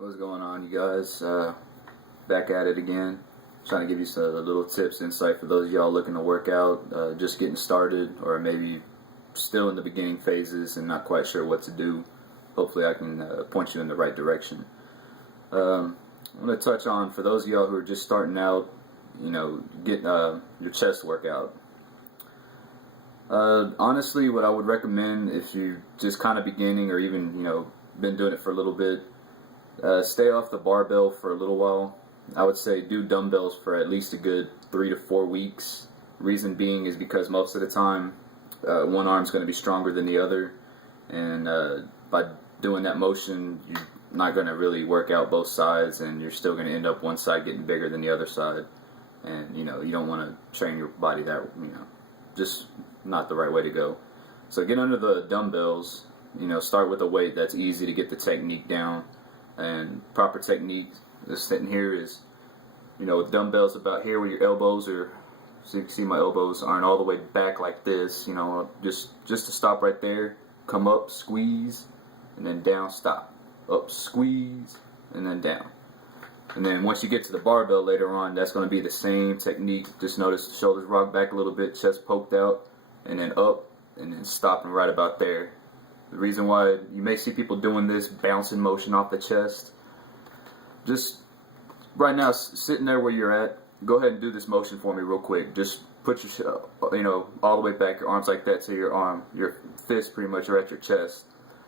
What's going on, you guys? Back at it again. Trying to give you some little tips, insight for those of y'all looking to work out, just getting started, or maybe still in the beginning phases and not quite sure what to do. Hopefully, I can point you in the right direction. I'm going to touch on, for those of y'all who are just starting out, get your chest workout. Honestly, what I would recommend if you just kind of beginning or even been doing it for a little bit, stay off the barbell for a little while. I would say do dumbbells for at least a good 3 to 4 weeks. Reason being is because most of the time one arm's going to be stronger than the other, and by doing that motion you're not going to really work out both sides, and you're still going to end up one side getting bigger than the other side, and you don't want to train your body that just not the right way to go. So get under the dumbbells, start with a weight that's easy to get the technique down. And proper technique is sitting here is, with dumbbells about here where your elbows are, so you can see my elbows aren't all the way back like this, just to stop right there, come up, squeeze, and then down, stop. Up, squeeze, and then down. And then once you get to the barbell later on, that's going to be the same technique. Just notice the shoulders rock back a little bit, chest poked out, and then up, and then stopping right about there. The reason why you may see people doing this bouncing motion off the chest, just right now sitting there where you're at, go ahead and do this motion for me real quick. Just put your all the way back, your arms like that to your fist pretty much are at your chest,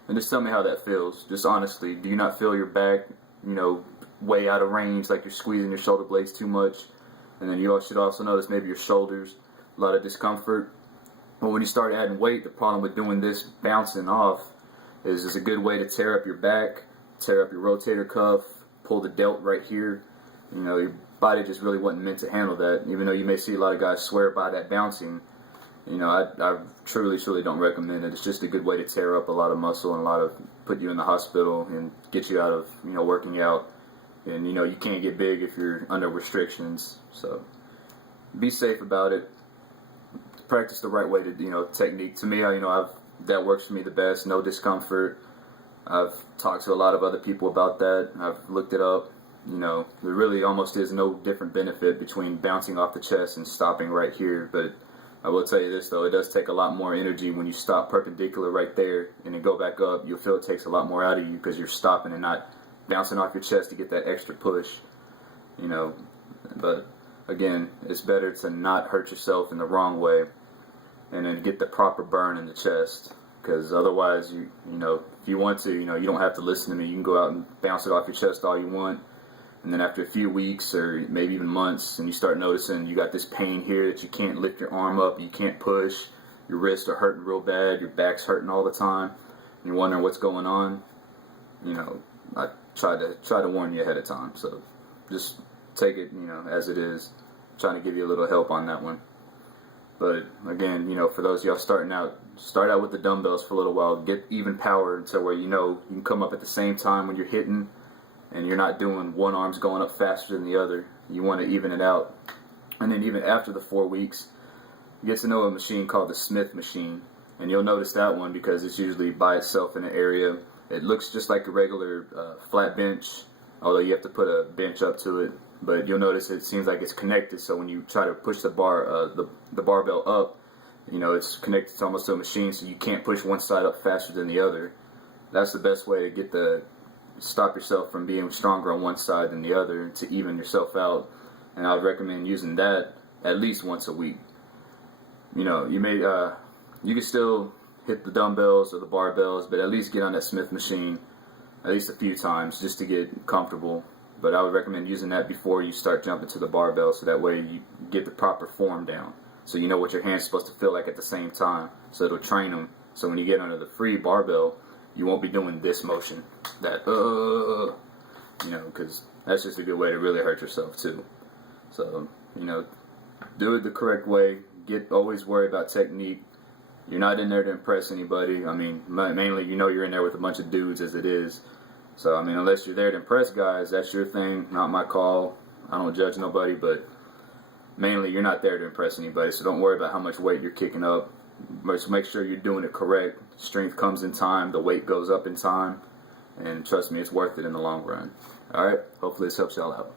and just tell me how that feels. Just honestly, do you not feel your back way out of range, like you're squeezing your shoulder blades too much? And then you should also notice maybe your shoulders, a lot of discomfort. But when you start adding weight, the problem with doing this bouncing off is it's a good way to tear up your back, tear up your rotator cuff, pull the delt right here. Your body just really wasn't meant to handle that. Even though you may see a lot of guys swear by that bouncing, I truly don't recommend it. It's just a good way to tear up a lot of muscle and put you in the hospital and get you out of working out. And you can't get big if you're under restrictions. So be safe about it. Practice the right way to technique. To me, that works for me the best. No discomfort. I've talked to a lot of other people about that. I've looked it up. There really almost is no different benefit between bouncing off the chest and stopping right here. But I will tell you this though, it does take a lot more energy when you stop perpendicular right there and then go back up. You'll feel it takes a lot more out of you because you're stopping and not bouncing off your chest to get that extra push. But again, it's better to not hurt yourself in the wrong way and then get the proper burn in the chest, because otherwise if you want to, you don't have to listen to me. You can go out and bounce it off your chest all you want, and then after a few weeks or maybe even months, and you start noticing you got this pain here that you can't lift your arm up, you can't push, your wrists are hurting real bad, your back's hurting all the time, and you're wondering what's going on. I try to warn you ahead of time, so just take it as it is. I'm trying to give you a little help on that one. But again, for those of y'all starting out, start out with the dumbbells for a little while. Get even power until where you can come up at the same time when you're hitting, and you're not doing one arm's going up faster than the other. You want to even it out. And then even after the 4 weeks, you get to know a machine called the Smith machine. And you'll notice that one because it's usually by itself in an area. It looks just like a regular flat bench, although you have to put a bench up to it. But you'll notice it seems like it's connected, so when you try to push the barbell up, it's connected to almost to a machine, so you can't push one side up faster than the other. That's the best way to stop yourself from being stronger on one side than the other, to even yourself out. And I would recommend using that at least once a week. You can still hit the dumbbells or the barbells, but at least get on that Smith machine at least a few times just to get comfortable. But I would recommend using that before you start jumping to the barbell, so that way you get the proper form down. So you know what your hand's supposed to feel like at the same time. So it'll train them. So when you get under the free barbell, you won't be doing this motion. Because that's just a good way to really hurt yourself too. So, do it the correct way. Always worry about technique. You're not in there to impress anybody. I mean, mainly you're in there with a bunch of dudes as it is. So, unless you're there to impress guys, that's your thing, not my call. I don't judge nobody, but mainly you're not there to impress anybody, so don't worry about how much weight you're kicking up. Just make sure you're doing it correct. Strength comes in time, the weight goes up in time, and trust me, it's worth it in the long run. All right, hopefully this helps y'all out.